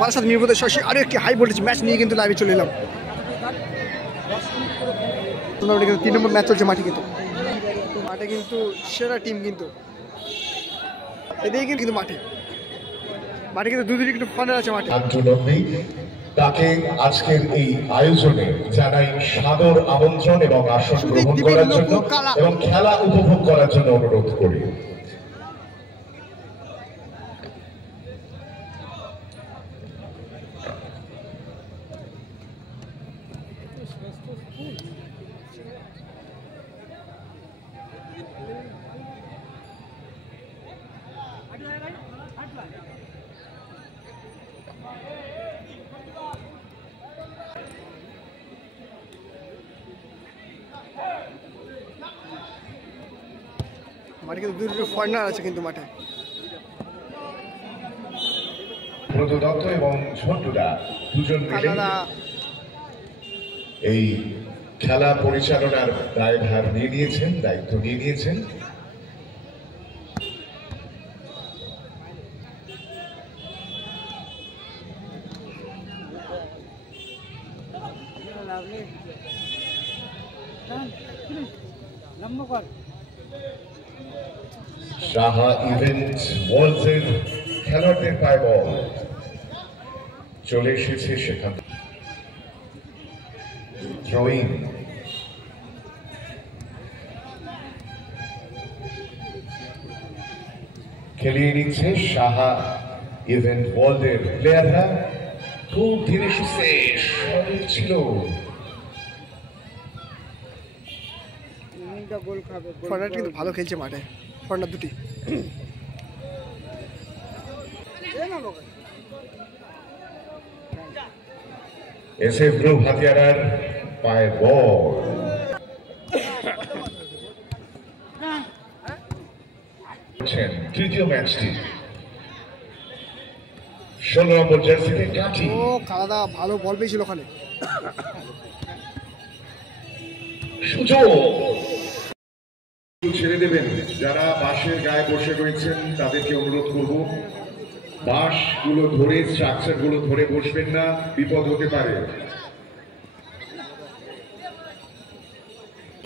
বারাসাত মিরপুরের শশী আরও একটি হাই ভোল্টেজ ম্যাচ নিয়ে কিন্তু লাইভে চলে এলাম। টুর্নামেন্টে কিন্তু 3 নম্বর ম্যাচ চলছে মাঠে, কিন্তু মাঠে কিন্তু সেরা টিম কিন্তু এদিকে কিন্তু মাঠে কিন্তু দুদিকে কিন্তু ফাইনাল আছে মাঠে। তাকে আজকের এই আয়োজনে জানাই সাদর আমন্ত্রণ এবং আসন গ্রহণ করার জন্য এবং খেলা উপভোগ করার জন্য অনুরোধ করি। মাঠে কিন্তু দুটো ফাইনাল আছে কিন্তু মাঠে। ব্রত দত্ত এবং ঝন্টুদা দুজন মিলে এই খেলা পরিচালনার দায়ভার নিয়ে নিয়েছেন, দায়িত্ব নিয়ে নিয়েছেন। সাহা ইভেন্ট ওয়ার্ল্ডের খেলোয়াড়দের পায় বল চলে এসেছে সেখান থ্রোইং। খেলিয়ে নিচ্ছে সাহা ইভেন্ট ওয়ার্ল্ডের প্লেয়াররা। খুব ধীরে সুস্থে ছিল। ফরওয়ার্ড কিন্তু ভালো খেলছে মাঠে, ফরওয়ার্ড দুটি। এসএফ গ্রুপ হাতিয়ারার পায়ে বল। তৃতীয় ম্যাচটি 16 নম্বর জার্সিতে কাটি। ও কালাদা ভালো বল পেয়েছিল ওখানে। সুযোগ ছেড়ে দেবেন। যারা বাঁশের গায়ে বসে রয়েছেন তাদেরকে অনুরোধ করব, বাঁশগুলো ধরে স্ট্রাকচার গুলো ধরে বসবেন না, বিপদ হতে পারে।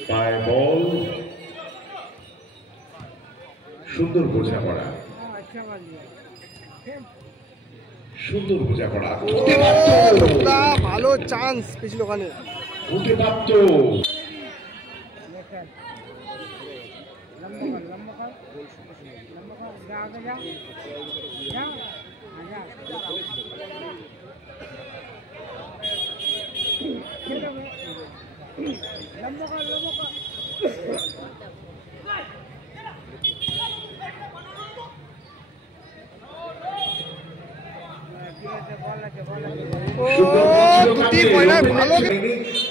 পায়ে বল, সুন্দর বোঝাপড়া, সুন্দর বোঝাপড়া। ভালো চান্স পেয়েছিল ওখানে, হতে পারত।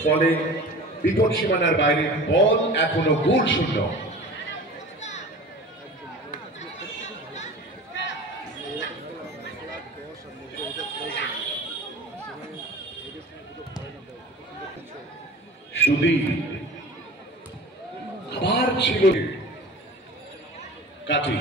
ফলে বিপদ সীমানার বাইরে বল এখনো গোল শূন্য। সুদীপ আবার ছিল কাটি।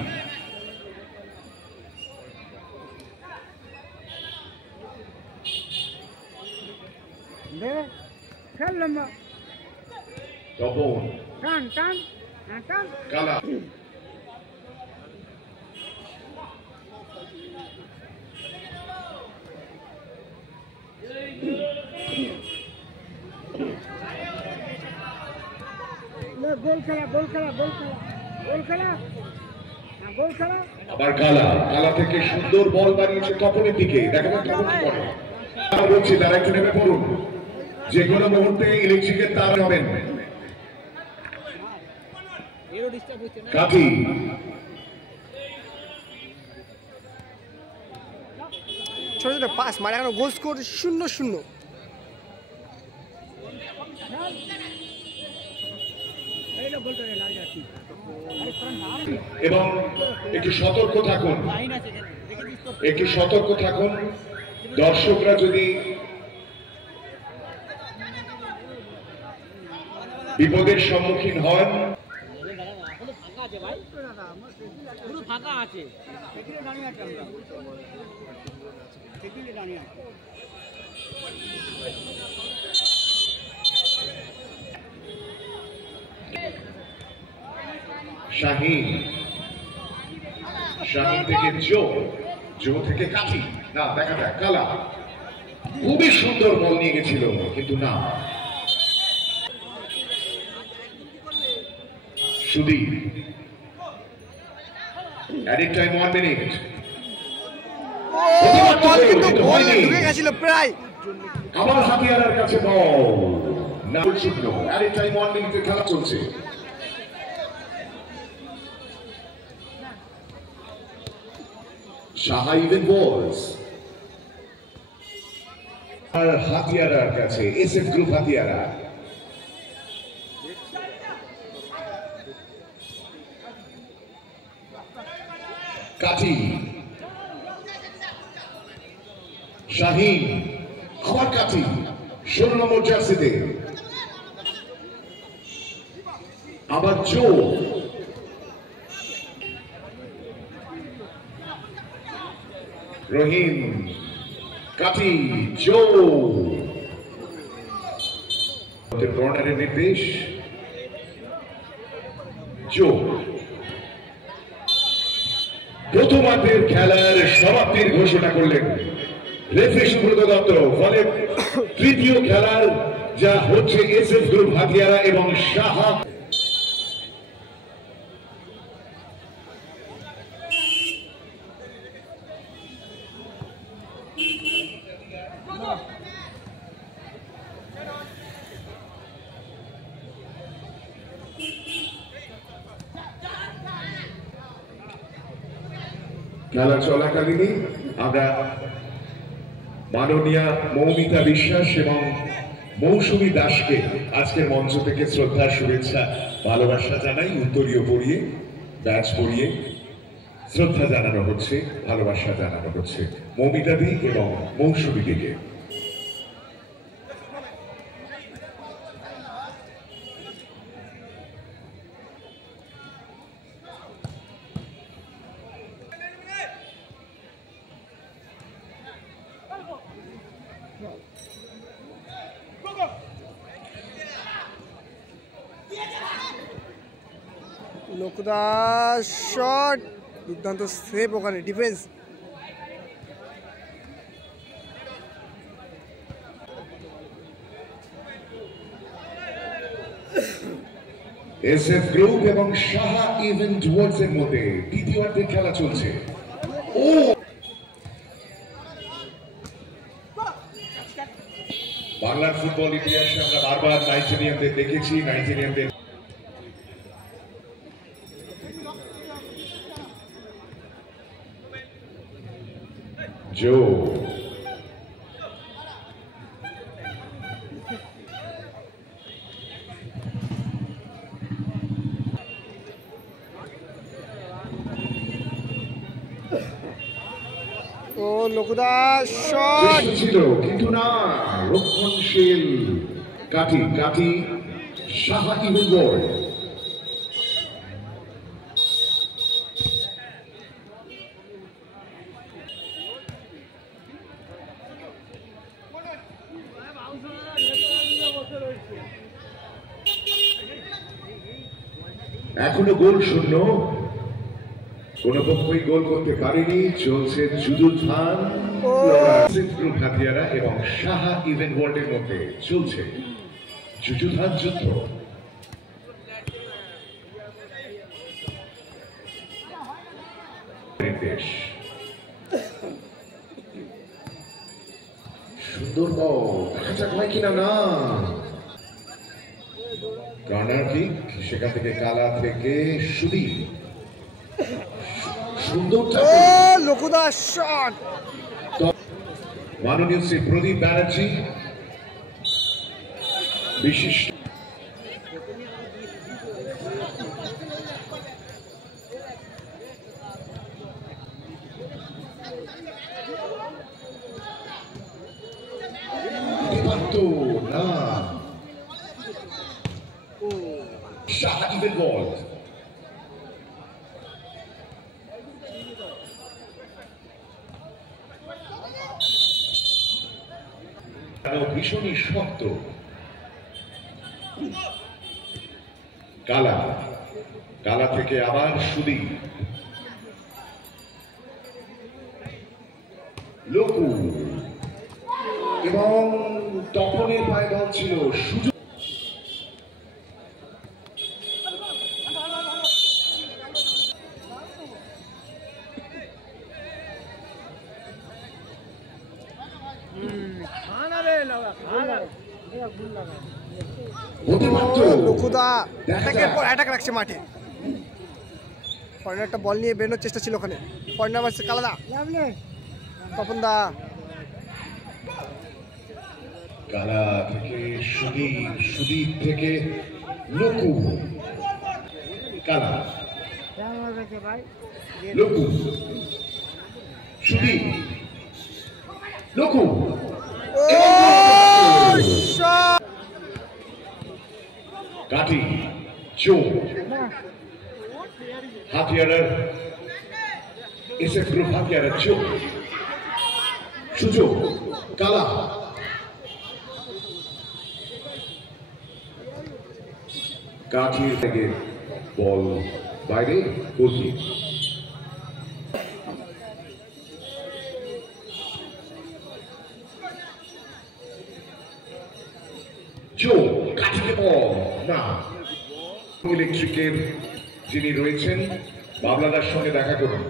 তপন কালা আবার কালা থেকে সুন্দর বল বানিয়েছে তপনের দিকে। দেখা যাক তপন কি করে। বলছি তারা একটু নেমে পড়ুন, যে কোনো মুহূর্তে ইলেকট্রিকের তার হবেন। কাটি ছোট ছোট পাস মানে এখন গোল স্কোর 0-0। এবং একটু সতর্ক থাকুন, একটু সতর্ক থাকুন। দর্শকরা যদি বিপদের সম্মুখীন হন, শাহিন, শাহিন থেকে জো থেকে কাঠি, না দেখা যাক কালা, খুবই সুন্দর বল নিয়ে গেছিল কিন্তু না। Sudip, edit time 1 minute. প্রায় আবার হাতিয়ারার কাছে বল না, শূন্য। অ্যাডিট টাইম 1 মিনিটের খেলা চলছে। সাহা ইভেন বলস আর হাতিয়ারার কাছে, এসএফ গ্রুপ হাতিয়ারা। কাঠি, শাহিন, আবার কাঠি 16 নম্বর জার্সিতে, আবার জো, রহিম, কাঠি, জো। কর্নারের নির্দেশ, জো। প্রথমার্ধের খেলার সমাপ্তির ঘোষণা করলেন রেফারি সুব্রত দত্ত। ফলে তৃতীয় খেলার যা হচ্ছে এসএফ গ্রুপ হাতিয়ারা এবং সাহা। খেলা চলাকালীনই আমরা মাননীয়া মৌমিতা বিশ্বাস এবং মৌসুমী দাসকে আজকের মঞ্চ থেকে শ্রদ্ধা, শুভেচ্ছা, ভালোবাসা জানাই। উত্তরীয় পরিয়ে, ব্যাচ পরিয়ে শ্রদ্ধা জানানো হচ্ছে, ভালোবাসা জানানো হচ্ছে মৌমিতা দি এবং মৌসুমী দিকে। লোকদাস শট, দুর্দান্ত সেভ ওখানে ডিফেন্স। এসএফ গ্রুপ এবং সাহা ইভেন্ট ওয়ার্ডস এর মধ্যে দ্বিতীয়ার্ধের খেলা চলছে। ও বাংলার ফুটবল ইতিহাসে আমরা বারবার নাইজেরিয়ানদের দেখেছি, নাইজেরিয়ানদের জো, ও লোকদাস শট ছিল কিন্তু না, রক্ষণশীল কাঠি, কাঠি সাহা ইভেন্ট ওয়ার্ড। এখনো গোল শূন্য, কোন পক্ষই গোল করতে পারেনি। চলছে যুদ্ধোত্থান গ্রুপ হাতিয়ারা এবং সাহা ইভেন্ট ওয়ার্ল্ডের মধ্যে চলছে যুদ্ধোত্থান যুদ্ধ। সুন্দর বল, দেখা যাক হয় কিনা। না, কর্নার কিক, সেখান থেকে কালা থেকে সুদীপ, সুন্দর লোকদাস শট। মাননীয় শ্রী প্রদীপ ব্যানার্জি বিশিষ্ট না, সাহা ইভেন্ট ওয়ার্ল্ড। ভীষণই শক্ত। কালা, কালা থেকে আবার সুদীপ, লোকু এবং তপনের পায়ে বল ছিল। সুযোগ লকুদা অ্যাটাকের পর অ্যাটাক রাখছে মাঠে। ফরেনার একটা বল নিয়ে বেরোনোর চেষ্টা ছিল ওখানে। ফরেনার মারছে কালাদা, তপন দা, কালা থেকে সুদীপ, সুদীপ থেকে লোকু, কালা, লোকু, সুদীপ, লোকু, কাঠি, চোখ, হাতিয়ারের এসএফ গ্রুপ হাতিয়ারের চোখ, সুযোগ, কালা, কাঠির থেকে বল বাইরে, গোলকি, চোখ, কাঠিকে বল না। ইলেকট্রিকের যিনি রয়েছেন বাবলাদার সঙ্গে দেখা করুন।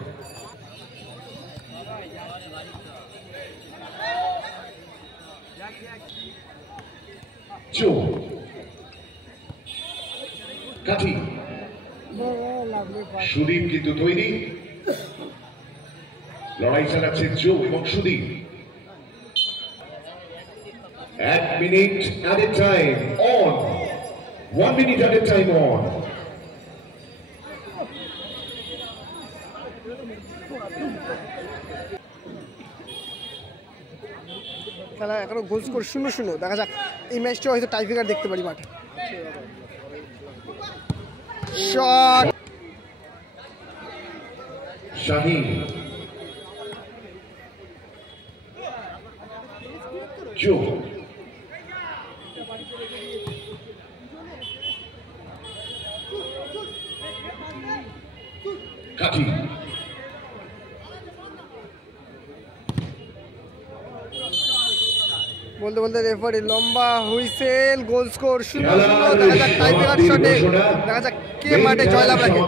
চোখ, কাঠি, সুদীপ কিন্তু তৈরি, লড়াই চালাচ্ছে জো এবং Sudip. 1 minute at a time on, 1 minute at a time on. খেলা এখনো গোল স্কোর 0-0। দেখা যাক এই ম্যাচটা হয়তো টাইব্রেকার দেখতে পারি মাঠে। শট, শাহিন, জো, কাঠি, বলতে বলতে রেফারি লম্বা হুইসেল, গোল স্কোর 0-0। দেখা যাক টাইব্রেকার শটে দেখা যাক কে মাঠে জয়লাভ রাখে।